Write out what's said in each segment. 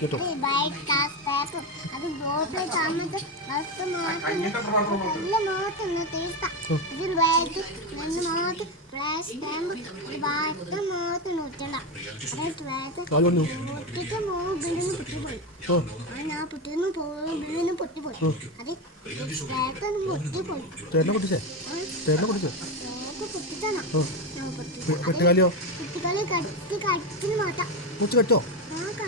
കേട്ടോ. ചേട്ടനെ പൊട്ടിച്ചേ? ചേട്ടനെ പൊട്ടിച്ചേ? പൊട്ടിച്ചു വെട്ടുകാലിയോ കുട്ടികളെ കട്ടി കട്ടിന് മാറ്റാം. കൊച്ചു കട്ടോ?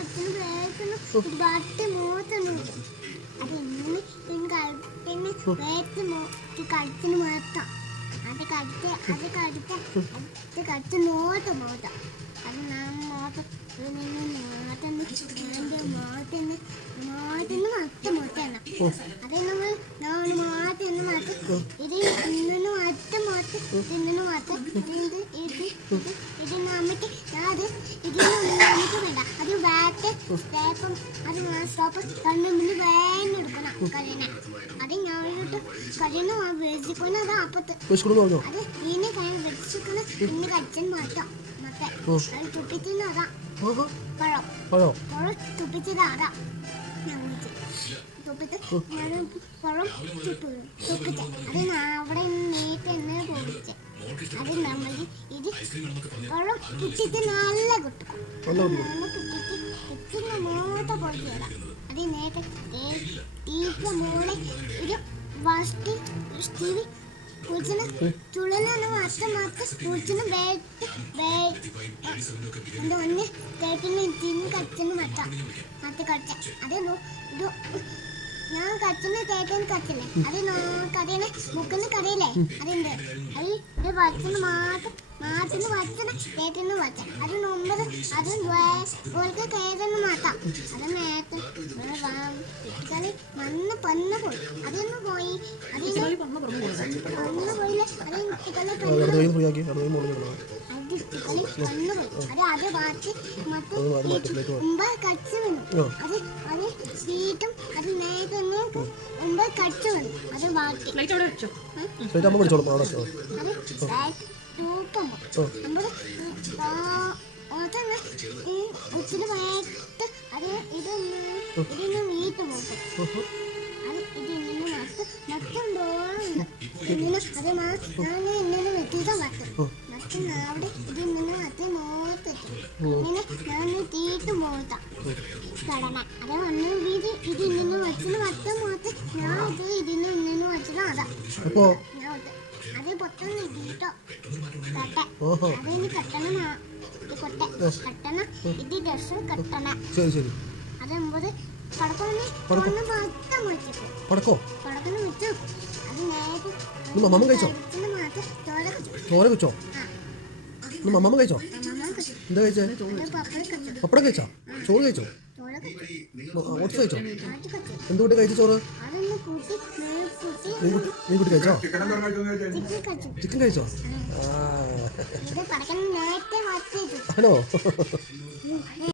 കട്ടിന് വേഗത്തിന് ഒരുപാട് മോത്തുന്നു അത് ഇങ്ങനെ പിന്നെ മോത്ത് കഴുത്തിന് മാറ്റാം അത് കഴുത്ത് അത് കഴുത്ത് അത് കഴുത്ത് നോട്ട് മോത്ത അത് മോത്ത് നിന്ന് മോട്ടെന്ന് എന്റെ മോട്ടെന്ന് മോട്ടെന്ന് മൊത്ത മോട്ടാണ് അത് നമ്മൾ നമ്മൾ മോട്ടെന്ന് മാറ്റി ഇത് ഇന്നു മറ്റ മോട്ട് ഇതിന്നു മാറ്റം ഇത് ഇത് ഇത് ഇത്. നമുക്ക് അത് ഇതിന് സ്റ്റാപ്പും അത് സ്റ്റോപ്പ് കണ്ണുമ്പിന് വേഗം എടുക്കണം കരീനെ. അത് ഞാനിട്ട് കരീന വെച്ചിക്കണം അത് അപ്പത്ത്. അത് ഇനി കൈ വെച്ചിക്കണം ഇന്ന് കച്ചൻ മാറ്റാം. മറ്റേ അത് തുപ്പിക്കുന്ന അതാ. പഴം. പഴോ. തുപ്പിച്ചത് അതാ. ഞങ്ങൾക്ക് തുപ്പിച്ച് ഞാൻ പഴം തുപ്പി തുപ്പിച്ച്. അത് ഞാൻ അവിടെ നീട്ട് തന്നെ പൊടിച്ച്. അത് നമ്മൾ ഇത് പഴം കുട്ടിക്ക് നല്ല കിട്ടും. നല്ല കുട്ടിക്കും കുട്ടിന് മോട്ട പൊടിച്ച് തരാം. അത് നേരത്തെ തീറ്റ ഒരു വസ്തി സ്ഥിതി പൂച്ചന് ചുളനാണ് മാത്രം മാത്രം പൂച്ചന് വേട്ട് എന്താ ഒന്ന് തേക്കിന് തിന്ന് കച്ചന് മറ്റാം. മറ്റ കച്ച അത് ഇത് ഞാൻ കച്ചന് തേക്കിന് കച്ചല്ലേ അത് കറിയണേ മുക്കുന്ന കറിയില്ലേ അതുണ്ട്. അത് ഇത് വച്ചന് മാത്രം മാറ്റിന് വച്ചന തേക്കിന് വച്ച അത് മുമ്പത് അത് ഓൾക്ക് കേതെന്ന് മാറ്റാം. അത് നേരത്തെ കളി മണ്ണ് പന്ന പോയി. അതൊന്ന് പോയി. അതിന് പന്ന പോയില്ലേ? അത് കുട്ടികളെ പന്ന പോയി അത് അത് മാറ്റി മറ്റു. മുമ്പ് കച്ച് വന്നു. അത് അത് വീട്ടും അത് നേരത്തെ മുമ്പ് കച്ച് വന്നു. അത് മാറ്റി ലൈറ്റ് അവിടെ വെച്ചോ. ചേട്ടാ അമ്മ അവിടെ വെച്ചോ. അത് ബാക്ക് തൂക്കം നമ്മൾ അതന്നെ ഈ ഉച്ചിന് വേട്ട് അത് ഇതൊന്ന് ഇതൊന്ന് വീട്ട് പോകും. അത് ഇത് ഇങ്ങനെ മൊത്തം മൊത്തം ഡോളുണ്ട് ഇങ്ങനെ അത് മാ- ഞാൻ ഇങ്ങനെ വെട്ടിയതാ മൊത്തം. മൊത്തം അവിടെ ഇത് ഇങ്ങനെ മൊത്തം മോത്ത് ഇങ്ങനെ ഞാൻ തീട്ട് മോത്ത. കടന അത് ഒന്ന് വീട് ഇത് ഇങ്ങനെ മോത്ത്. ഞാൻ ഇത് ഇതിന് ഇങ്ങനെ വെച്ചത് അതാ. കട്ടണ ശരി ശരി. മമ്മ കഴിച്ചോ? എന്താ കഴിച്ചേ? പപ്പട കഴിച്ചു? ചോറ് കഴിച്ചു? ഓട്സ് കഴിച്ചോ? എന്തുകൊണ്ട് കഴിച്ചു ചോറ്? മീൻകുട്ടി കഴിച്ചോ? ചിക്കൻ കഴിച്ചോ? ചിക്കൻ